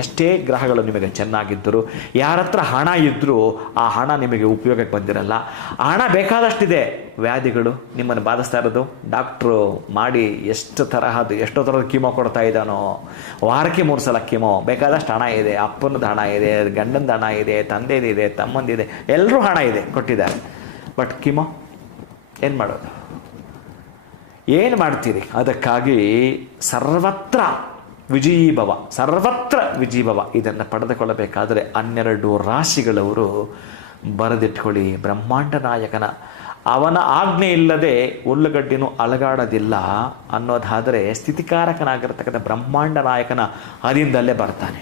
ಎಷ್ಟೇ ಗ್ರಹಗಳು ನಿಮಗೆ ಚೆನ್ನಾಗಿದ್ದರೂ, ಯಾರ ಹತ್ರ ಹಣ ಇದ್ದರೂ ಆ ಹಣ ನಿಮಗೆ ಉಪಯೋಗಕ್ಕೆ ಬಂದಿರಲ್ಲ. ಹಣ ಬೇಕಾದಷ್ಟಿದೆ, ವ್ಯಾಧಿಗಳು ನಿಮ್ಮನ್ನು ಬಾಧಿಸ್ತಾ ಇರೋದು. ಡಾಕ್ಟ್ರು ಮಾಡಿ ಎಷ್ಟೋ ಥರದ ಕೀಮೋ ಕೊಡ್ತಾ ಇದ್ದಾನೋ, ವಾರಕ್ಕೆ 3 ಸಲ ಕೀಮೋ. ಬೇಕಾದಷ್ಟು ಹಣ ಇದೆ, ಅಪ್ಪನದು ಹಣ ಇದೆ, ಗಂಡನದು ಹಣ ಇದೆ, ತಂದೆದಿದೆ, ತಮ್ಮಂದಿದೆ, ಎಲ್ಲರೂ ಹಣ ಇದೆ ಕೊಟ್ಟಿದ್ದಾರೆ. ಬಟ್ ಕೀಮೋ ಏನು ಮಾಡೋದು? ಏನು ಮಾಡ್ತೀರಿ? ಅದಕ್ಕಾಗಿ ಸರ್ವತ್ರ ವಿಜಯೀಭವ ಇದನ್ನು ಪಡೆದುಕೊಳ್ಳಬೇಕಾದರೆ 12 ರಾಶಿಗಳವರು ಬರೆದಿಟ್ಕೊಳ್ಳಿ. ಬ್ರಹ್ಮಾಂಡ ನಾಯಕನ ಅವನ ಆಜ್ಞೆ ಇಲ್ಲದೆ ಹುಲ್ಲುಗಡ್ಡಿನೂ ಅಲಗಾಡೋದಿಲ್ಲ ಅನ್ನೋದಾದರೆ ಸ್ಥಿತಿಕಾರಕನಾಗಿರ್ತಕ್ಕಂಥ ಬ್ರಹ್ಮಾಂಡ ನಾಯಕನ ಅದಿಂದಲ್ಲೇ ಬರ್ತಾನೆ.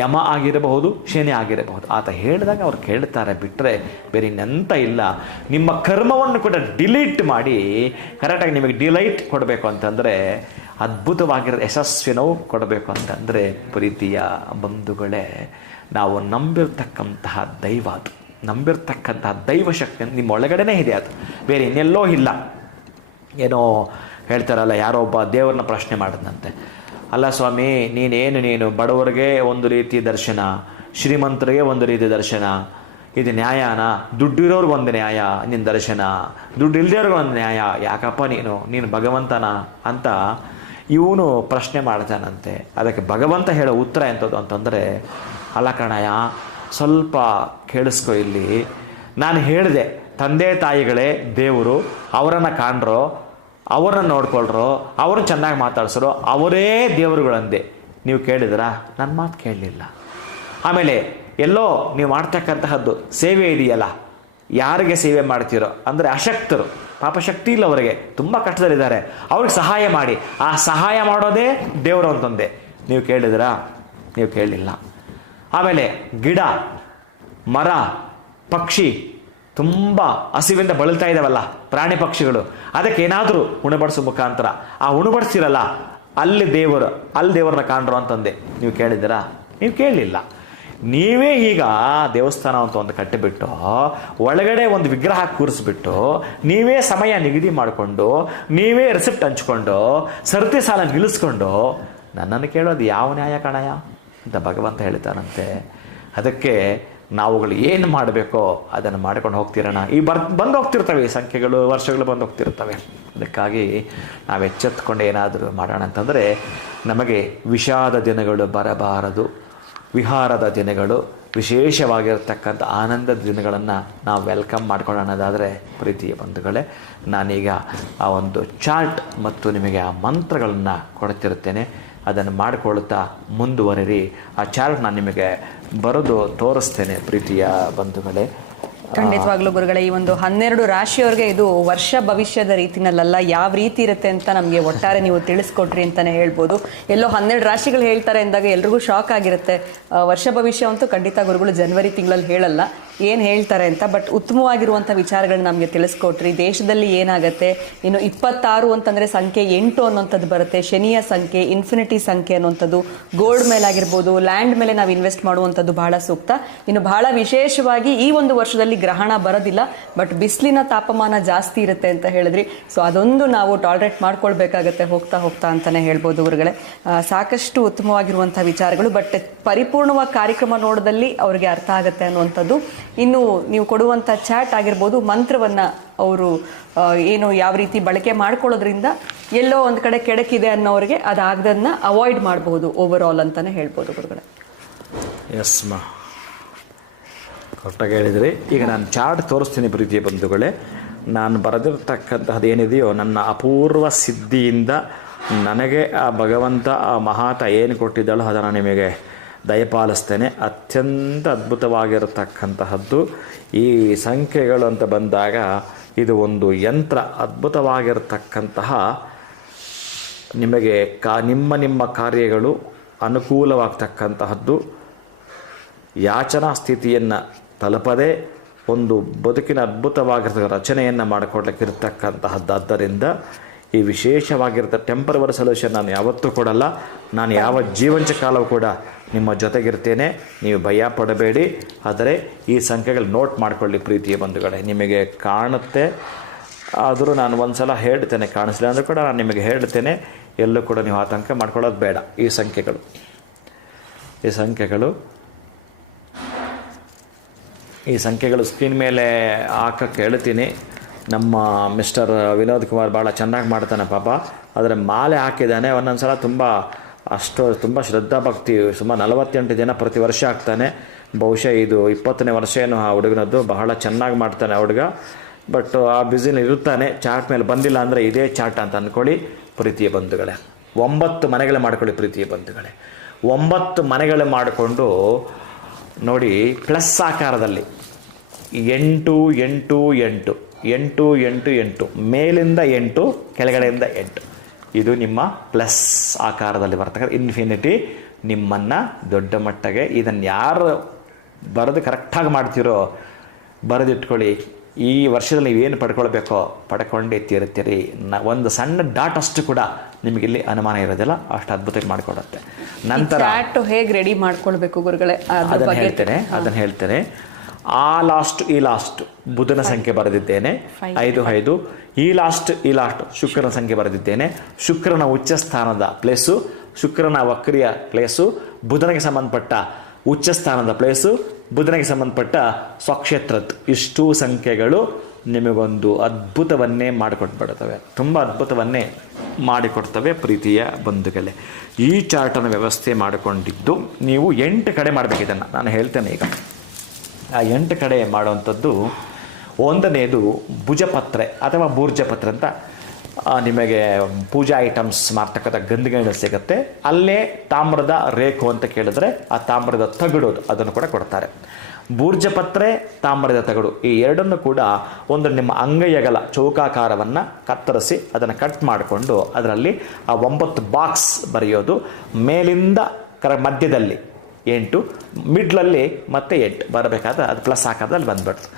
ಯಮ ಆಗಿರಬಹುದು, ಶನಿ ಆಗಿರಬಹುದು. ಆತ ಹೇಳಿದಾಗ ಅವ್ರು ಕೇಳ್ತಾರೆ, ಬಿಟ್ಟರೆ ಬೇರೆ ಇನ್ನೆಂತ ಇಲ್ಲ. ನಿಮ್ಮ ಕರ್ಮವನ್ನು ಕೂಡ ಡಿಲೀಟ್ ಮಾಡಿ ಕರೆಕ್ಟಾಗಿ ನಿಮಗೆ ಡಿಲೈಟ್ ಕೊಡಬೇಕು ಅಂತಂದರೆ, ಅದ್ಭುತವಾಗಿರೋ ಯಶಸ್ವಿನವು ಕೊಡಬೇಕು ಅಂತಂದರೆ, ಪ್ರೀತಿಯ ಬಂಧುಗಳೇ, ನಾವು ನಂಬಿರ್ತಕ್ಕಂತಹ ದೈವ, ಅದು ನಂಬಿರ್ತಕ್ಕಂತಹ ದೈವಶಕ್ತಿ ನಿಮ್ಮ ಒಳಗಡೆನೇ ಇದೆ. ಅದು ಬೇರೆ ಇನ್ನೆಲ್ಲೋ ಇಲ್ಲ. ಏನೋ ಹೇಳ್ತಾರಲ್ಲ, ಯಾರೋ ಒಬ್ಬ ದೇವರನ್ನ ಪ್ರಶ್ನೆ ಮಾಡಿದಂತೆ, ಅಲ್ಲ ಸ್ವಾಮಿ, ನೀನು ಬಡವರಿಗೆ ಒಂದು ರೀತಿ ದರ್ಶನ, ಶ್ರೀಮಂತರಿಗೆ ಒಂದು ರೀತಿ ದರ್ಶನ, ಇದು ನ್ಯಾಯನಾ? ದುಡ್ಡಿರೋರ್ಗೆ ಒಂದು ನ್ಯಾಯ ನಿನ್ನ ದರ್ಶನ, ದುಡ್ಡು ಇಲ್ದೇವ್ರಿಗೆ ಒಂದು ನ್ಯಾಯ, ಯಾಕಪ್ಪ ನೀನು ಭಗವಂತನ ಅಂತ ಇವನು ಪ್ರಶ್ನೆ ಮಾಡ್ತಾನಂತೆ. ಅದಕ್ಕೆ ಭಗವಂತ ಹೇಳೋ ಉತ್ತರ ಎಂಥದ್ದು ಅಂತಂದರೆ, ಅಲ್ಲ ಕಣಯ್ಯ, ಸ್ವಲ್ಪ ಕೇಳಿಸ್ಕೊ ಇಲ್ಲಿ. ನಾನು ಹೇಳಿದೆ, ತಂದೆ ತಾಯಿಗಳೇ ದೇವರು, ಅವರನ್ನು ಕಾಣ್ರೋ, ಅವರನ್ನು ನೋಡ್ಕೊಳ್ರೋ, ಅವ್ರನ್ನ ಚೆನ್ನಾಗಿ ಮಾತಾಡ್ಸರೋ, ಅವರೇ ದೇವರುಗಳಂದೆ. ನೀವು ಕೇಳಿದ್ರಾ? ನನ್ನ ಮಾತು ಕೇಳಲಿಲ್ಲ. ಆಮೇಲೆ ಎಲ್ಲೋ ನೀವು ಮಾಡ್ತಕ್ಕಂತಹದ್ದು ಸೇವೆ ಇದೆಯಲ್ಲ, ಯಾರಿಗೆ ಸೇವೆ ಮಾಡ್ತೀರೋ ಅಂದರೆ ಅಶಕ್ತರು, ಪಾಪ ಶಕ್ತಿ ಇಲ್ಲ ಅವರಿಗೆ, ತುಂಬ ಕಷ್ಟದಲ್ಲಿದ್ದಾರೆ, ಅವ್ರಿಗೆ ಸಹಾಯ ಮಾಡಿ. ಆ ಸಹಾಯ ಮಾಡೋದೇ ದೇವರು ಅಂತಂದೆ. ನೀವು ಕೇಳಿದ್ರಾ? ನೀವು ಕೇಳಲಿಲ್ಲ. ಆಮೇಲೆ ಗಿಡ, ಮರ, ಪಕ್ಷಿ ತುಂಬ ಹಸಿವಿಂದ ಬಳಲ್ತಾ ಇದ್ದಾವಲ್ಲ ಪ್ರಾಣಿ ಪಕ್ಷಿಗಳು, ಅದಕ್ಕೆ ಏನಾದರೂ ಉಣಬಡಿಸೋ ಮುಖಾಂತರ ಆ ಉಣಬಡಿಸ್ತಿರಲ್ಲ, ಅಲ್ಲಿ ದೇವರನ್ನ ಕಾಣ್ರು ಅಂತಂದೆ. ನೀವು ಕೇಳಿದ್ದೀರಾ? ನೀವು ಕೇಳಲಿಲ್ಲ. ನೀವೇ ಈಗ ದೇವಸ್ಥಾನ ಅಂತ ಒಂದು ಕಟ್ಟಿಬಿಟ್ಟು ಒಳಗಡೆ ಒಂದು ವಿಗ್ರಹ ಕೂರಿಸ್ಬಿಟ್ಟು ನೀವೇ ಸಮಯ ನಿಗದಿ ಮಾಡಿಕೊಂಡು ನೀವೇ ರಿಸಿಪ್ಟ್ ಹಂಚ್ಕೊಂಡು ಸರತಿ ಸಾಲ ನಿಲ್ಲಿಸ್ಕೊಂಡು ನನ್ನನ್ನು ಕೇಳೋದು ಯಾವ ನ್ಯಾಯ ಕಣಯ ಅಂತ ಭಗವಂತ ಹೇಳ್ತಾನಂತೆ. ಅದಕ್ಕೆ ನಾವುಗಳು ಏನು ಮಾಡಬೇಕೋ ಅದನ್ನು ಮಾಡ್ಕೊಂಡು ಹೋಗ್ತಿರೋಣ. ಈ ಬಂದು ಹೋಗ್ತಿರ್ತವೆ ಈ ಸಂಖ್ಯೆಗಳು, ವರ್ಷಗಳು ಬಂದು ಹೋಗ್ತಿರ್ತವೆ. ಅದಕ್ಕಾಗಿ ನಾವು ಎಚ್ಚೆತ್ಕೊಂಡು ಏನಾದರೂ ಮಾಡೋಣ ಅಂತಂದರೆ ನಮಗೆ ವಿಷಾದ ದಿನಗಳು ಬರಬಾರದು. ವಿಹಾರದ ದಿನಗಳು, ವಿಶೇಷವಾಗಿರ್ತಕ್ಕಂಥ ಆನಂದದ ದಿನಗಳನ್ನು ನಾವು ವೆಲ್ಕಮ್ ಮಾಡ್ಕೊಳ್ಳೋಣದಾದರೆ ಪ್ರೀತಿಯ ಬಂಧುಗಳೇ, ನಾನೀಗ ಆ ಒಂದು ಚಾರ್ಟ್ ಮತ್ತು ನಿಮಗೆ ಆ ಮಂತ್ರಗಳನ್ನು ಕೊಡ್ತಿರ್ತೇನೆ. ಅದನ್ನು ಮಾಡಿಕೊಳ್ತಾ ಮುಂದುವರಿರಿ. ಆ ಚಾರ್ಟ್ ನಾನು ನಿಮಗೆ ಬರೆದು ತೋರಿಸ್ತೇನೆ ಪ್ರೀತಿಯ ಬಂಧುಗಳೇ. ಖಂಡಿತವಾಗ್ಲೂ ಗುರುಗಳೇ, ಈ ಒಂದು 12 ರಾಶಿಯವರಿಗೆ ಇದು ವರ್ಷ ಭವಿಷ್ಯದ ರೀತಿನಲ್ಲ, ಯಾವ ರೀತಿ ಇರುತ್ತೆ ಅಂತ ನಮಗೆ ಒಟ್ಟಾರೆ ನೀವು ತಿಳಿಸ್ಕೊಟ್ರಿ ಅಂತಾನೆ ಹೇಳ್ಬೋದು. ಎಲ್ಲೋ 12 ರಾಶಿಗಳು ಹೇಳ್ತಾರೆ ಅಂದಾಗ ಎಲ್ರಿಗೂ ಶಾಕ್ ಆಗಿರುತ್ತೆ. ವರ್ಷ ಭವಿಷ್ಯ ಅಂತೂ ಖಂಡಿತ ಗುರುಗಳು ಜನವರಿ ತಿಂಗಳಲ್ಲಿ ಹೇಳಲ್ಲ ಏನು ಹೇಳ್ತಾರೆ ಅಂತ. ಬಟ್ ಉತ್ತಮವಾಗಿರುವಂಥ ವಿಚಾರಗಳನ್ನ ನಮಗೆ ತಿಳಿಸ್ಕೊಟ್ರಿ. ದೇಶದಲ್ಲಿ ಏನಾಗುತ್ತೆ, ಇನ್ನು 26 ಅಂತಂದರೆ ಸಂಖ್ಯೆ 8 ಅನ್ನೋಂಥದ್ದು ಬರುತ್ತೆ, ಶನಿಯ ಸಂಖ್ಯೆ, ಇನ್ಫಿನಿಟಿ ಸಂಖ್ಯೆ ಅನ್ನೋಂಥದ್ದು, ಗೋಲ್ಡ್ ಮೇಲಾಗಿರ್ಬೋದು, ಲ್ಯಾಂಡ್ ಮೇಲೆ ನಾವು ಇನ್ವೆಸ್ಟ್ ಮಾಡುವಂಥದ್ದು ಬಹಳ ಸೂಕ್ತ. ಇನ್ನು ಬಹಳ ವಿಶೇಷವಾಗಿ ಈ ಒಂದು ವರ್ಷದಲ್ಲಿ ಗ್ರಹಣ ಬರೋದಿಲ್ಲ, ಬಟ್ ಬಿಸಿಲಿನ ತಾಪಮಾನ ಜಾಸ್ತಿ ಇರುತ್ತೆ ಅಂತ ಹೇಳಿದ್ರಿ. ಸೊ ಅದೊಂದು ನಾವು ಟಾಲರೇಟ್ ಮಾಡ್ಕೊಳ್ಬೇಕಾಗತ್ತೆ ಹೋಗ್ತಾ ಹೋಗ್ತಾ ಅಂತಾನೆ ಹೇಳ್ಬೋದು ಗುರುಗಳೇ. ಸಾಕಷ್ಟು ಉತ್ತಮವಾಗಿರುವಂಥ ವಿಚಾರಗಳು, ಬಟ್ ಪರಿಪೂರ್ಣವಾಗಿ ಕಾರ್ಯಕ್ರಮ ನೋಡೋದಲ್ಲಿ ಅವ್ರಿಗೆ ಅರ್ಥ ಆಗುತ್ತೆ ಅನ್ನುವಂಥದ್ದು. ಇನ್ನು ನೀವು ಕೊಡುವಂಥ ಚಾಟ್ ಆಗಿರ್ಬೋದು, ಮಂತ್ರವನ್ನು ಅವರು ಏನು ಯಾವ ರೀತಿ ಬಳಕೆ ಮಾಡ್ಕೊಳ್ಳೋದ್ರಿಂದ ಎಲ್ಲೋ ಒಂದು ಕಡೆ ಕೆಡಕಿದೆ ಅನ್ನೋರಿಗೆ ಅದಾಗದನ್ನ ಅವಾಯ್ಡ್ ಮಾಡಬಹುದು ಓವರ್ ಆಲ್ ಅಂತಾನೆ ಹೇಳ್ಬೋದು ಗುರುಗಳೇ. ಎಸ್ ಮಾ, ಕರೆಕ್ಟಾಗಿ ಹೇಳಿದ್ರಿ. ಈಗ ನಾನು ಚಾರ್ಟ್ ತೋರಿಸ್ತೀನಿ ಪ್ರೀತಿಯ ಬಂಧುಗಳೇ. ನಾನು ಬರೆದಿರ್ತಕ್ಕಂತಹದ್ದು ಏನಿದೆಯೋ ನನ್ನ ಅಪೂರ್ವ ಸಿದ್ಧಿಯಿಂದ ನನಗೆ ಆ ಭಗವಂತ ಆ ಮಹಾತ ಏನು ಕೊಟ್ಟಿದ್ದಾಳೋ ಅದನ್ನು ನಿಮಗೆ ದಯಪಾಲಿಸ್ತೇನೆ. ಅತ್ಯಂತ ಅದ್ಭುತವಾಗಿರತಕ್ಕಂತಹದ್ದು ಈ ಸಂಖ್ಯೆಗಳು ಅಂತ ಬಂದಾಗ ಇದು ಒಂದು ಯಂತ್ರ. ಅದ್ಭುತವಾಗಿರತಕ್ಕಂತಹ ನಿಮಗೆ ನಿಮ್ಮ ಕಾರ್ಯಗಳು ಅನುಕೂಲವಾಗ್ತಕ್ಕಂತಹದ್ದು, ಯಾಚನಾ ಸ್ಥಿತಿಯನ್ನು ತಲುಪದೆ ಒಂದು ಬದುಕಿನ ಅದ್ಭುತವಾಗಿರ್ತಕ್ಕ ರಚನೆಯನ್ನು ಮಾಡಿಕೊಡ್ಲಿಕ್ಕಿರ್ತಕ್ಕಂತಹದ್ದು. ಆದ್ದರಿಂದ ಈ ವಿಶೇಷವಾಗಿರ್ತ ಟೆಂಪರವರಿ ಸೊಲ್ಯೂಷನ್ ನಾನು ಯಾವತ್ತೂ ಕೊಡಲ್ಲ. ನಾನು ಯಾವ ಜೀವಂತ ಕಾಲವೂ ಕೂಡ ನಿಮ್ಮ ಜೊತೆಗಿರ್ತೇನೆ, ನೀವು ಭಯ ಪಡಬೇಡಿ. ಆದರೆ ಈ ಸಂಖ್ಯೆಗಳು ನೋಟ್ ಮಾಡಿಕೊಳ್ಳಿ ಪ್ರೀತಿಯ ಬಂಧುಗಳೇ. ನಿಮಗೆ ಕಾಣುತ್ತೆ, ಆದರೂ ನಾನು ಒಂದು ಸಲ ಹೇಳ್ತೇನೆ, ಕಾಣಿಸಲಿಲ್ಲ ಅಂದರೂ ಕೂಡ ನಾನು ನಿಮಗೆ ಹೇಳ್ತೇನೆ. ಎಲ್ಲೂ ಕೂಡ ನೀವು ಆತಂಕ ಮಾಡ್ಕೊಳ್ಳೋದು ಬೇಡ. ಈ ಸಂಖ್ಯೆಗಳು ಈ ಸಂಖ್ಯೆಗಳು ಸ್ಕ್ರೀನ್ ಮೇಲೆ ಹಾಕಕ್ಕೆ ಹೇಳ್ತೀನಿ. ನಮ್ಮ ಮಿಸ್ಟರ್ ವಿನೋದ್ ಕುಮಾರ್ ಭಾಳ ಚೆನ್ನಾಗಿ ಮಾಡ್ತಾನೆ ಪಾಪ. ಆದರೆ ಮಾಲೆ ಹಾಕಿದ್ದಾನೆ ಒಂದೊಂದು ಸಲ ತುಂಬ ಶ್ರದ್ಧಾಭಕ್ತಿ. ಸುಮಾರು 48 ದಿನ ಪ್ರತಿ ವರ್ಷ ಆಗ್ತಾನೆ. ಬಹುಶಃ ಇದು 20ನೇ ವರ್ಷ ಏನು ಆ ಹುಡುಗನದ್ದು. ಬಹಳ ಚೆನ್ನಾಗಿ ಮಾಡ್ತಾನೆ ಆ ಹುಡುಗ. ಬಟ್ ಆ ಬ್ಯುಸಿಲಿ ಇರ್ತಾನೆ. ಚಾರ್ಟ್ ಮೇಲೆ ಬಂದಿಲ್ಲ ಅಂದರೆ ಇದೇ ಚಾರ್ಟ್ ಅಂತ ಅಂದ್ಕೊಳ್ಳಿ ಪ್ರೀತಿಯ ಬಂಧುಗಳೇ. 9 ಮನೆಗಳೇ ಮಾಡ್ಕೊಳ್ಳಿ ಪ್ರೀತಿಯ ಬಂಧುಗಳೇ. 9 ಮನೆಗಳು ಮಾಡಿಕೊಂಡು ನೋಡಿ, ಪ್ಲಸ್ ಆಕಾರದಲ್ಲಿ 8 8 8 8 8 8 ಮೇಲಿಂದ 8 ಕೆಳಗಡೆಯಿಂದ 8 ಇದು ನಿಮ್ಮ ಪ್ಲಸ್ ಆಕಾರದಲ್ಲಿ ಬರ್ತಕ್ಕಂಥ ಇನ್ಫಿನಿಟಿ ನಿಮ್ಮನ್ನು ದೊಡ್ಡ ಮಟ್ಟಗೆ. ಇದನ್ನು ಯಾರು ಬರೆದು ಕರೆಕ್ಟಾಗಿ ಮಾಡ್ತೀರೋ ಬರೆದಿಟ್ಕೊಳ್ಳಿ. ಈ ವರ್ಷದಲ್ಲಿ ನೀವೇನು ಪಡ್ಕೊಳ್ಬೇಕೋ ಪಡ್ಕೊಂಡೇ ತೀರುತ್ತೀರಿ. ಒಂದು ಸಣ್ಣ ಡಾಟ್ ಅಷ್ಟು ಕೂಡ ನಿಮಗಿಲ್ಲಿ ಅನುಮಾನ ಇರೋದಿಲ್ಲ, ಅಷ್ಟು ಅದ್ಭುತವಾಗಿ ಮಾಡಿಕೊಡುತ್ತೆ. ನಂತರ ಹೇಗೆ ರೆಡಿ ಮಾಡ್ಕೊಳ್ಬೇಕು ಗುರುಗಳೇ ಅದನ್ನು ಹೇಳ್ತೇನೆ. ಈ ಲಾಸ್ಟ್ ಬುಧನ ಸಂಖ್ಯೆ ಬರೆದಿದ್ದೇನೆ 5 5. ಈ ಲಾಸ್ಟ್ ಶುಕ್ರನ ಸಂಖ್ಯೆ ಬರೆದಿದ್ದೇನೆ. ಶುಕ್ರನ ಉಚ್ಚ ಸ್ಥಾನದ ಪ್ಲೇಸು, ಶುಕ್ರನ ವಕ್ರಿಯ ಪ್ಲೇಸು, ಬುಧನಿಗೆ ಸಂಬಂಧಪಟ್ಟ ಉಚ್ಚ ಸ್ಥಾನದ ಪ್ಲೇಸು, ಬುಧನಿಗೆ ಸಂಬಂಧಪಟ್ಟ ಸ್ವಕ್ಷೇತ್ರದ್ದು ಇಷ್ಟೂ ಸಂಖ್ಯೆಗಳು ನಿಮಗೊಂದು ಅದ್ಭುತವನ್ನೇ ಮಾಡಿಕೊಟ್ಬಿಡ್ತವೆ. ತುಂಬ ಅದ್ಭುತವನ್ನೇ ಮಾಡಿಕೊಡ್ತವೆ ಪ್ರೀತಿಯ ಬಂಧುಗಳೇ. ಈ ಚಾರ್ಟನ್ನು ವ್ಯವಸ್ಥೆ ಮಾಡಿಕೊಂಡಿದ್ದು ನೀವು 8 ಕಡೆ ಮಾಡಬೇಕು. ಇದನ್ನು ನಾನು ಹೇಳ್ತೇನೆ ಈಗ. ಆ 8 ಕಡೆ ಮಾಡುವಂಥದ್ದು, ಒಂದನೇದು ಭುಜಪತ್ರೆ ಅಥವಾ ಬೂರ್ಜಪತ್ರೆ ಅಂತ ನಿಮಗೆ ಪೂಜಾ ಐಟಮ್ಸ್ ಮಾರ್ತಕ್ಕಂಥ ಗಂಧಗಳು ಸಿಗುತ್ತೆ. ಅಲ್ಲೇ ತಾಮ್ರದ ರೇಖು ಅಂತ ಕೇಳಿದ್ರೆ ಆ ತಾಮ್ರದ ತಗಡು ಅದನ್ನು ಕೂಡ ಕೊಡ್ತಾರೆ. ಬೂರ್ಜಪತ್ರೆ, ತಾಮ್ರದ ತಗಡು ಈ ಎರಡನ್ನು ಕೂಡ ಒಂದು ನಿಮ್ಮ ಅಂಗೈಯಗಲ ಚೌಕಾಕಾರವನ್ನು ಕತ್ತರಿಸಿ ಅದನ್ನು ಕಟ್ ಮಾಡಿಕೊಂಡು ಅದರಲ್ಲಿ ಆ 9 ಬಾಕ್ಸ್ ಬರೆಯೋದು. ಮೇಲಿಂದ ಮಧ್ಯದಲ್ಲಿ 8, ಮಿಡ್ಲಲ್ಲಿ ಮತ್ತೆ 8 ಬರಬೇಕಾದ್ರೆ ಅದು ಪ್ಲಸ್ ಹಾಕೋದ್ರಲ್ಲಿ ಬಂದ್ಬಿಡ್ತು.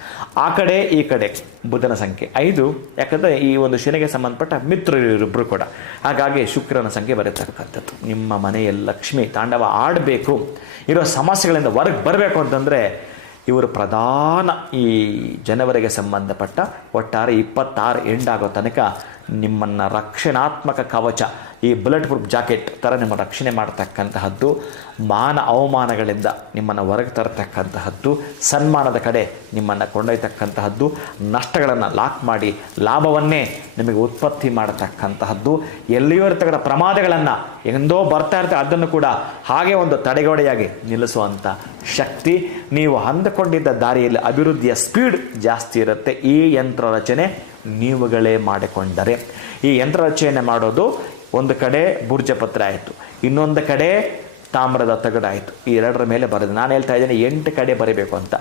ಆ ಕಡೆ ಈ ಕಡೆ ಬುಧನ ಸಂಖ್ಯೆ 5, ಯಾಕಂದರೆ ಈ ಒಂದು ಶನಿಗೆ ಸಂಬಂಧಪಟ್ಟ ಮಿತ್ರರಿಬ್ಬರು ಕೂಡ. ಹಾಗಾಗಿ ಶುಕ್ರನ ಸಂಖ್ಯೆ ಬರೀತಕ್ಕಂಥದ್ದು. ನಿಮ್ಮ ಮನೆಯಲ್ಲಿ ಲಕ್ಷ್ಮಿ ತಾಂಡವ ಆಡಬೇಕು, ಇರೋ ಸಮಸ್ಯೆಗಳಿಂದ ಹೊರಗೆ ಬರಬೇಕು ಅಂತಂದರೆ ಇವರು ಪ್ರಧಾನ. ಈ ಜನವರಿಗೆ ಸಂಬಂಧಪಟ್ಟ ಒಟ್ಟಾರೆ 26 ಎಂಡ್ ಆಗೋ ತನಕ ನಿಮ್ಮನ್ನು ರಕ್ಷಣಾತ್ಮಕ ಕವಚ, ಈ ಬುಲೆಟ್ ಪ್ರೂಫ್ ಜಾಕೆಟ್ ಥರ ನಿಮ್ಮ ರಕ್ಷಣೆ ಮಾಡ್ತಕ್ಕಂತಹದ್ದು, ಮಾನ ಅವಮಾನಗಳಿಂದ ನಿಮ್ಮನ್ನು ಹೊರಗೆ ತರತಕ್ಕಂತಹದ್ದು, ಸನ್ಮಾನದ ಕಡೆ ನಿಮ್ಮನ್ನು ಕೊಂಡೊಯ್ತಕ್ಕಂತಹದ್ದು, ನಷ್ಟಗಳನ್ನು ಲಾಕ್ ಮಾಡಿ ಲಾಭವನ್ನೇ ನಿಮಗೆ ಉತ್ಪತ್ತಿ ಮಾಡತಕ್ಕಂತಹದ್ದು, ಎಲ್ಲಿಯೋ ಇರ್ತಕ್ಕಂಥ ಪ್ರಮಾದಗಳನ್ನು ಎಂದೋ ಬರ್ತಾ ಇರ್ತಾರೆ ಅದನ್ನು ಕೂಡ ಹಾಗೆ ಒಂದು ತಡೆಗೋಡೆಯಾಗಿ ನಿಲ್ಲಿಸುವಂಥ ಶಕ್ತಿ. ನೀವು ಅಂದುಕೊಂಡಿದ್ದ ದಾರಿಯಲ್ಲಿ ಅಭಿವೃದ್ಧಿಯ ಸ್ಪೀಡ್ ಜಾಸ್ತಿ ಇರುತ್ತೆ ಈ ಯಂತ್ರ ರಚನೆ ನೀವುಗಳೇ ಮಾಡಿಕೊಂಡರೆ. ಈ ಯಂತ್ರ ರಚನೆ ಮಾಡೋದು ಒಂದು ಕಡೆ ಬೂರ್ಜಪತ್ರ ಆಯಿತು, ಇನ್ನೊಂದು ಕಡೆ ತಾಮ್ರದ ತಗಡಾಯಿತು. ಈ ಎರಡರ ಮೇಲೆ ಬರೆದು ನಾನು ಹೇಳ್ತಾ ಇದ್ದೇನೆ 8 ಕಡೆ ಬರೀಬೇಕು ಅಂತ.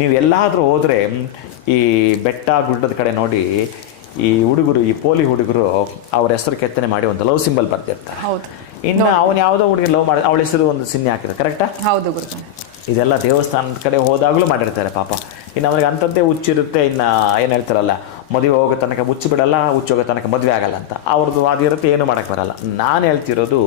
ನೀವು ಎಲ್ಲಾದರೂ ಹೋದರೆ ಈ ಬೆಟ್ಟ ಗುಡ್ಡದ ಕಡೆ ನೋಡಿ, ಈ ಹುಡುಗರು, ಈ ಪೋಲಿ ಹುಡುಗರು ಅವ್ರ ಹೆಸರು ಕೆತ್ತನೆ ಮಾಡಿ ಒಂದು ಲವ್ ಸಿಂಬಲ್ ಬರ್ದಿರ್ತಾರೆ. ಇನ್ನು ಅವನು ಯಾವುದೋ ಹುಡುಗಿ ಲವ್ ಮಾಡಿ ಅವಳ ಹೆಸರು ಒಂದು ಚಿಹ್ನೆ ಹಾಕಿದ, ಕರೆಕ್ಟಾ? ಹೌದು. ಇದೆಲ್ಲ ದೇವಸ್ಥಾನದ ಕಡೆ ಹೋದಾಗಲೂ ಮಾಡಿರ್ತಾರೆ ಪಾಪ. ಇನ್ನು ಅವನಿಗೆ ಅಂಥದ್ದೇ ಹುಚ್ಚಿರುತ್ತೆ. ಇನ್ನು ಏನು ಹೇಳ್ತಾರಲ್ಲ, ಮದುವೆ ಹೋಗೋ ತನಕ ಹುಚ್ಚು ಬಿಡಲ್ಲ, ಹುಚ್ಚು ಹೋಗೋ ತನಕ ಮದುವೆ ಆಗಲ್ಲ ಅಂತ ಅವ್ರದ್ದು ಅದಿರುತ್ತೆ, ಏನು ಮಾಡೋಕ್ಕೆ ಬರಲ್ಲ. ನಾನು ಹೇಳ್ತಿರೋದು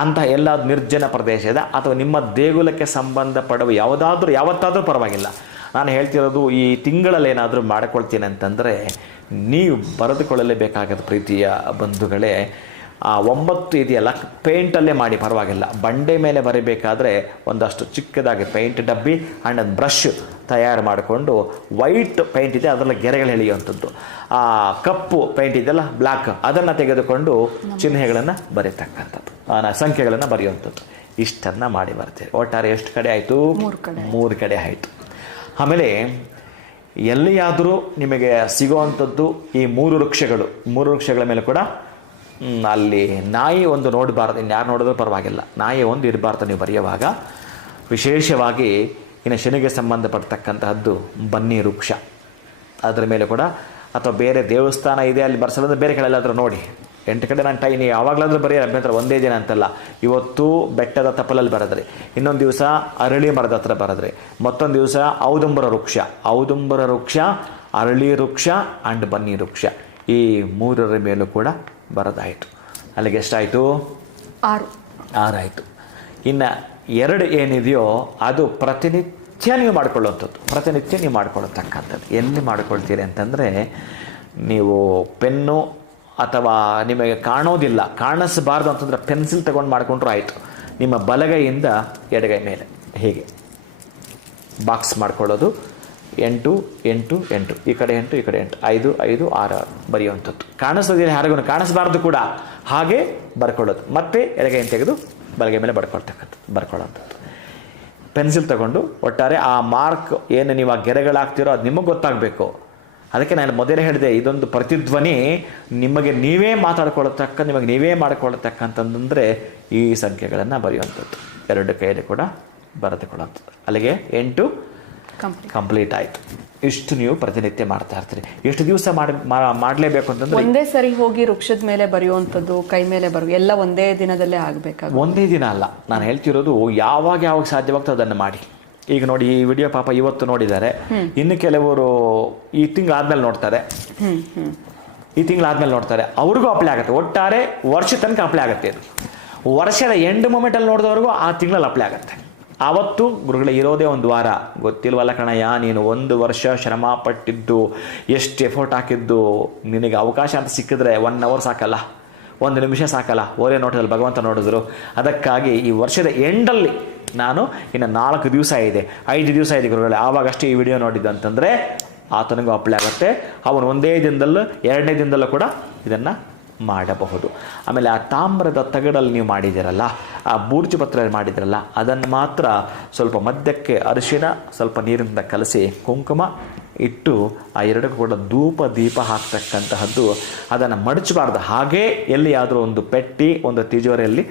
ಅಂಥ ಎಲ್ಲ ನಿರ್ಜನ ಪ್ರದೇಶದ ಅಥವಾ ನಿಮ್ಮ ದೇಗುಲಕ್ಕೆ ಸಂಬಂಧಪಡುವ ಯಾವತ್ತಾದರೂ ಪರವಾಗಿಲ್ಲ. ನಾನು ಹೇಳ್ತಿರೋದು ಈ ತಿಂಗಳಲ್ಲಿ ಏನಾದರೂ ಮಾಡಿಕೊಳ್ತೀನಿ ಅಂತಂದರೆ ನೀವು ಬರೆದುಕೊಳ್ಳಲೇಬೇಕಾಗದ ಪ್ರೀತಿಯ ಬಂಧುಗಳೇ. ಆ 9 ಇದೆಯಲ್ಲ, ಪೇಂಟಲ್ಲೇ ಮಾಡಿ ಪರವಾಗಿಲ್ಲ. ಬಂಡೆ ಮೇಲೆ ಬರೀಬೇಕಾದ್ರೆ ಒಂದಷ್ಟು ಚಿಕ್ಕದಾಗಿ ಪೇಂಟ್ ಡಬ್ಬಿ ಆ್ಯಂಡ್ ಒಂದು ಬ್ರಷ್ ತಯಾರು ಮಾಡಿಕೊಂಡು, ವೈಟ್ ಪೇಂಟ್ ಇದೆ ಅದರಲ್ಲಿ ಗೆರೆಗಳು ಎಳೆಯುವಂಥದ್ದು, ಆ ಕಪ್ಪು ಪೇಂಟ್ ಇದೆಯಲ್ಲ ಬ್ಲ್ಯಾಕ್, ಅದನ್ನು ತೆಗೆದುಕೊಂಡು ಚಿಹ್ನೆಗಳನ್ನು ಬರೀತಕ್ಕಂಥದ್ದು, ಸಂಖ್ಯೆಗಳನ್ನು ಬರೆಯುವಂಥದ್ದು. ಇಷ್ಟನ್ನು ಮಾಡಿ ಬರ್ತೀರಿ. ಒಟ್ಟಾರೆ ಎಷ್ಟು ಕಡೆ ಆಯಿತು? 3 ಕಡೆ ಆಯಿತು. ಆಮೇಲೆ ಎಲ್ಲಿಯಾದರೂ ನಿಮಗೆ ಸಿಗುವಂಥದ್ದು ಈ 3 ವೃಕ್ಷಗಳ ಮೇಲೆ ಕೂಡ ಅಲ್ಲಿ ನಾಯಿ ಒಂದು ನೋಡಬಾರ್ದು, ಇನ್ಯಾರು ನೋಡಿದ್ರೂ ಪರವಾಗಿಲ್ಲ, ನಾಯಿ ಒಂದು ಇರಬಾರ್ದು ನೀವು ಬರೆಯುವಾಗ. ವಿಶೇಷವಾಗಿ ಇನ್ನು ಶನಿಗೆ ಸಂಬಂಧಪಡ್ತಕ್ಕಂತಹದ್ದು ಬನ್ನಿ ವೃಕ್ಷ, ಅದರ ಮೇಲೆ ಕೂಡ, ಅಥವಾ ಬೇರೆ ದೇವಸ್ಥಾನ ಇದೆ ಅಲ್ಲಿ ಬರ್ಸೋದಂದ್ರೆ ಬೇರೆ ಕಡೆಯಲ್ಲಾದರೂ ನೋಡಿ. 8 ಕಡೆ ನಾನು ಟೈನಿ ಯಾವಾಗಲಾದರೂ ಬರೀ ಅಭ್ಯಂತರ, ಒಂದೇ ದಿನ ಅಂತಲ್ಲ. ಇವತ್ತು ಬೆಟ್ಟದ ತಪ್ಪಲಲ್ಲಿ ಬರೆದ್ರಿ, ಇನ್ನೊಂದು ದಿವಸ ಅರಳಿ ಮರದ ಹತ್ರ ಬರೆದ್ರಿ, ಮತ್ತೊಂದು ದಿವಸ ಔದುಂಬರ ವೃಕ್ಷ, ಅರಳಿ ವೃಕ್ಷ ಆ್ಯಂಡ್ ಬನ್ನಿ ವೃಕ್ಷ, ಈ 3ರ ಮೇಲೂ ಕೂಡ ಬರೋದಾಯಿತು. ಅಲ್ಲಿಗೆ ಎಷ್ಟಾಯಿತು? 6 ಆಯಿತು. ಇನ್ನು 2 ಏನಿದೆಯೋ ಅದು ಪ್ರತಿನಿತ್ಯ ನೀವು ಮಾಡ್ಕೊಳ್ಳತಕ್ಕಂಥದ್ದು. ಎಲ್ಲಿ ಮಾಡ್ಕೊಳ್ತೀರಿ ಅಂತಂದರೆ, ನೀವು ಪೆನ್ನು ಅಥವಾ ನಿಮಗೆ ಕಾಣಿಸಬಾರ್ದು ಅಂತಂದರೆ ಪೆನ್ಸಿಲ್ ತೊಗೊಂಡು ಮಾಡಿಕೊಂಡ್ರೂ ಆಯಿತು. ನಿಮ್ಮ ಬಲಗೈಯಿಂದ ಎಡಗೈ ಮೇಲೆ ಹೀಗೆ ಬಾಕ್ಸ್ ಮಾಡ್ಕೊಳ್ಳೋದು. 8 8 8, ಈ ಕಡೆ 8 ಈ ಕಡೆ 8, 5 5 6 6 ಬರೆಯುವಂಥದ್ದು. ಕಾಣಿಸೋದಿಲ್ಲ ಯಾರಿಗೂ, ಕಾಣಿಸಬಾರ್ದು ಕೂಡ, ಹಾಗೆ ಬರ್ಕೊಳ್ಳೋದು. ಮತ್ತೆ ಎಡಗೈಯನ್ನು ತೆಗೆದು ಬಲಗೈ ಮೇಲೆ ಬರ್ಕೊಳ್ಳೋಂಥದ್ದು. ಪೆನ್ಸಿಲ್ ತಗೊಂಡು ಒಟ್ಟಾರೆ ಆ ಮಾರ್ಕ್ ಏನು ನೀವು ಆ ಗೆರೆಗಳಾಗ್ತಿರೋ ಅದು ನಿಮಗೆ ಗೊತ್ತಾಗಬೇಕು. ಅದಕ್ಕೆ ನಾನು ಮೊದಲೇ ಹೇಳಿದೆ, ಇದೊಂದು ಪ್ರತಿಧ್ವನಿ ನಿಮಗೆ ನೀವೇ ನಿಮಗೆ ನೀವೇ ಮಾಡಿಕೊಳ್ಳತಕ್ಕಂತಂದರೆ ಈ ಸಂಖ್ಯೆಗಳನ್ನು ಬರೆಯುವಂಥದ್ದು. 2 ಕೈಯಲ್ಲಿ ಕೂಡ ಬರೆದುಕೊಳ್ಳುವಂಥದ್ದು. ಅಲ್ಲಿಗೆ 8 ಕಂಪ್ಲೀಟ್ ಆಯಿತು. ಇಷ್ಟು ನೀವು ಪ್ರತಿನಿತ್ಯ ಮಾಡ್ತಾ ಇರ್ತೀರಿ. ಎಷ್ಟು ದಿವಸ ಮಾಡಲೇಬೇಕು ಅಂತಂದ್ರೆ, ಒಂದೇ ಸರಿ ಹೋಗಿ ವೃಕ್ಷದ ಮೇಲೆ ಬರೆಯುವಂಥದ್ದು, ಕೈ ಮೇಲೆ ಎಲ್ಲ ಒಂದೇ ದಿನದಲ್ಲೇ ಆಗಬೇಕಾಗ? ಒಂದೇ ದಿನ ಅಲ್ಲ, ನಾನು ಹೇಳ್ತಿರೋದು ಯಾವಾಗ ಸಾಧ್ಯವಾಗ್ತದೆ ಅದನ್ನು ಮಾಡಿ. ಈಗ ನೋಡಿ, ಈ ವಿಡಿಯೋ ಪಾಪ ಇವತ್ತು ನೋಡಿದ್ದಾರೆ, ಇನ್ನು ಕೆಲವರು ಈ ತಿಂಗಳಾದ್ಮೇಲೆ ನೋಡ್ತಾರೆ, ಅವ್ರಿಗೂ ಅಪ್ಲೈ ಆಗುತ್ತೆ. ಒಟ್ಟಾರೆ ವರ್ಷ ತನಕ ಅಪ್ಲೈ ಆಗುತ್ತೆ. ಇದು ವರ್ಷದ ಎಂಡ್ ಮೂಮೆಂಟಲ್ಲಿ ನೋಡಿದವ್ರಿಗೂ ಆ ತಿಂಗಳಲ್ಲಿ ಅಪ್ಲೈ ಆಗುತ್ತೆ. ಆವತ್ತು ಗುರುಗಳೇ ಇರೋದೇ ಒಂದು ವಾರ. ಗೊತ್ತಿಲ್ವಲ್ಲ ಕಣಯ್ಯ, ನೀನು 1 ವರ್ಷ ಶ್ರಮ ಪಟ್ಟಿದ್ದು, ಎಷ್ಟು ಎಫರ್ಟ್ ಹಾಕಿದ್ದು, ನಿನಗೆ ಅವಕಾಶ ಅಂತ ಸಿಕ್ಕಿದ್ರೆ 1 ಅವರ್ ಸಾಕಲ್ಲ, 1 ನಿಮಿಷ ಸಾಕಲ್ಲ. ಓರೇ ನೋಟದಲ್ಲಿ ಭಗವಂತ ನೋಡಿದ್ರು. ಅದಕ್ಕಾಗಿ ಈ ವರ್ಷದ ಎಂಡಲ್ಲಿ ನಾನು ಇನ್ನು 4 ದಿವಸ ಇದೆ, 5 ದಿವಸ ಇದೆ ಗುರುಗಳೇ, ಆವಾಗಷ್ಟೇ ಈ ವಿಡಿಯೋ ನೋಡಿದ್ದು ಅಂತಂದರೆ ಆತನಿಗೂ ಅಪ್ಲೈ ಆಗುತ್ತೆ. ಅವನು ಒಂದೇ ದಿನದಲ್ಲೂ 2ನೇ ದಿನದಲ್ಲೂ ಕೂಡ ಇದನ್ನು ಮಾಡಬಹುದು. ಆಮೇಲೆ ಆ ತಾಮ್ರದ ತಗಡಲ್ಲಿ ನೀವು ಮಾಡಿದ್ದೀರಲ್ಲ, ಆ ಬೂರ್ಜು ಪತ್ರ ಮಾಡಿದಿರಲ್ಲ, ಅದನ್ನು ಮಾತ್ರ ಸ್ವಲ್ಪ ಮಧ್ಯಕ್ಕೆ ಅರಿಶಿಣ ಸ್ವಲ್ಪ ನೀರಿನಿಂದ ಕಲಸಿ ಕುಂಕುಮ ಇಟ್ಟು ಆ 2ಕ್ಕೂ ಕೂಡ ದೀಪ ಹಾಕ್ತಕ್ಕಂತಹದ್ದು. ಅದನ್ನು ಮಡಚಬಾರ್ದು, ಹಾಗೇ ಎಲ್ಲಿಯಾದರೂ ಒಂದು ಪೆಟ್ಟಿ, ಒಂದು ತಿಜೋರಿಯಲ್ಲಿ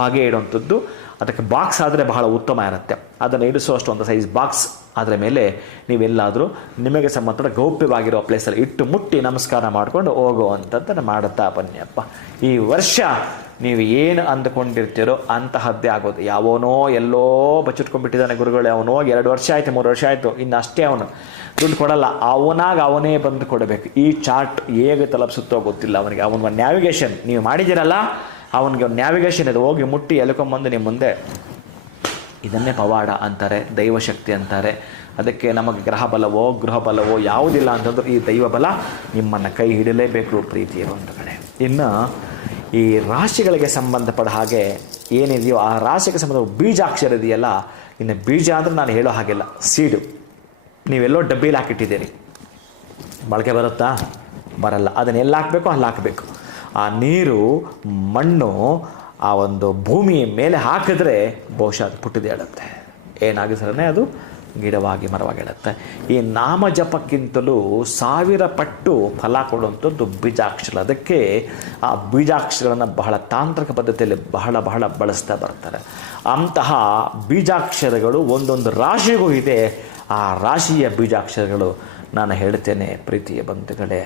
ಹಾಗೇ ಇಡುವಂಥದ್ದು. ಅದಕ್ಕೆ ಬಾಕ್ಸ್ ಆದರೆ ಬಹಳ ಉತ್ತಮ ಇರುತ್ತೆ. ಅದನ್ನು ಇಡಿಸುವಷ್ಟು ಒಂದು ಸೈಜ್ ಬಾಕ್ಸ್ ಅದರ ಮೇಲೆ ನೀವೆಲ್ಲಾದರೂ ನಿಮಗೆ ಸಂಬಂಧಪಟ್ಟ ಗೌಪ್ಯವಾಗಿರೋ ಪ್ಲೇಸಲ್ಲಿ ಇಟ್ಟು ಮುಟ್ಟಿ ನಮಸ್ಕಾರ ಮಾಡಿಕೊಂಡು ಹೋಗುವಂಥದ್ದನ್ನು ಮಾಡುತ್ತಾ ಬನ್ನಿಯಪ್ಪ. ಈ ವರ್ಷ ನೀವು ಏನು ಅಂದುಕೊಂಡಿರ್ತೀರೋ ಅಂತಹದ್ದೇ ಆಗೋದು. ಯಾವನೋ ಎಲ್ಲೋ ಬಚ್ಚಿಟ್ಕೊಂಡ್ಬಿಟ್ಟಿದ್ದಾನೆ ಗುರುಗಳೇ, ಅವನು 2 ವರ್ಷ ಆಯಿತು 3 ವರ್ಷ ಆಯಿತು, ಇನ್ನು ಅಷ್ಟೇ ಅವನು ದುಡ್ಡು ಕೊಡಲ್ಲ. ಅವನೇ ಬಂದು ಕೊಡಬೇಕು. ಈ ಚಾರ್ಟ್ ಹೇಗೆ ತಲುಪಿಸುತ್ತೋ ಗೊತ್ತಿಲ್ಲ ಅವನಿಗೆ. ಅವನಿಗೆ ನ್ಯಾವಿಗೇಷನ್ ನೀವು ಮಾಡಿದ್ದೀರಲ್ಲ, ಅವನಿಗೆ ಒಂದು ನ್ಯಾವಿಗೇಷನ್ ಇದೆ. ಹೋಗಿ ಮುಟ್ಟಿ ಎಳ್ಕೊಂಬಂದು ನಿಮ್ಮ ಮುಂದೆ ಇದನ್ನೇ ಪವಾಡ ಅಂತಾರೆ, ದೈವಶಕ್ತಿ ಅಂತಾರೆ. ಅದಕ್ಕೆ ನಮಗೆ ಗ್ರಹ ಬಲವೋ ಯಾವುದಿಲ್ಲ ಅಂತಂದ್ರೆ ಈ ದೈವ ಬಲ ನಿಮ್ಮನ್ನು ಕೈ ಹಿಡಲೇಬೇಕು ಪ್ರೀತಿಯ ಒಂದು ಕಡೆ. ಇನ್ನು ಈ ರಾಶಿಗಳಿಗೆ ಸಂಬಂಧಪಟ್ಟ ಹಾಗೆ ಏನಿದೆಯೋ ಆ ರಾಶಿಗೆ ಸಂಬಂಧ ಬೀಜಾಕ್ಷರ ಇದೆಯಲ್ಲ, ಇನ್ನು ಬೀಜ ಅಂದರೆ ನಾನು ಹೇಳೋ ಹಾಗಿಲ್ಲ, ಸೀಡು ನೀವೆಲ್ಲೋ ಡಬ್ಬಿಲಿ ಹಾಕಿಟ್ಟಿದ್ದೀರಿ, ಮೊಳಕೆ ಬರುತ್ತಾ? ಬರಲ್ಲ. ಅದನ್ನೆಲ್ಲ ಹಾಕಬೇಕು, ಅಲ್ಲಿ ಹಾಕಬೇಕು. ಆ ನೀರು ಮಣ್ಣು ಆ ಒಂದು ಭೂಮಿ ಮೇಲೆ ಹಾಕಿದ್ರೆ ಬಹುಶಃ ಅದು ಪುಟ್ಟಿದೇಳುತ್ತೆ. ಏನಾಗಿದ್ರೆ ಅದು ಗಿಡವಾಗಿ ಮರವಾಗಿ ಹೇಳುತ್ತೆ. ಈ ನಾಮ ಜಪಕ್ಕಿಂತಲೂ 1000 ಪಟ್ಟು ಫಲ ಕೊಡುವಂಥದ್ದು ಬೀಜಾಕ್ಷರ. ಅದಕ್ಕೆ ಆ ಬೀಜಾಕ್ಷರಗಳನ್ನು ಬಹಳ ತಾಂತ್ರಿಕ ಪದ್ಧತಿಯಲ್ಲಿ ಬಹಳ ಬಳಸ್ತಾ ಬರ್ತಾರೆ. ಅಂತಹ ಬೀಜಾಕ್ಷರಗಳು ಒಂದೊಂದು ರಾಶಿಗೂ ಇದೆ. ಆ ರಾಶಿಯ ಬೀಜಾಕ್ಷರಗಳು ನಾನು ಹೇಳ್ತೇನೆ ಪ್ರೀತಿಯ ಬಂಧುಗಳೇ.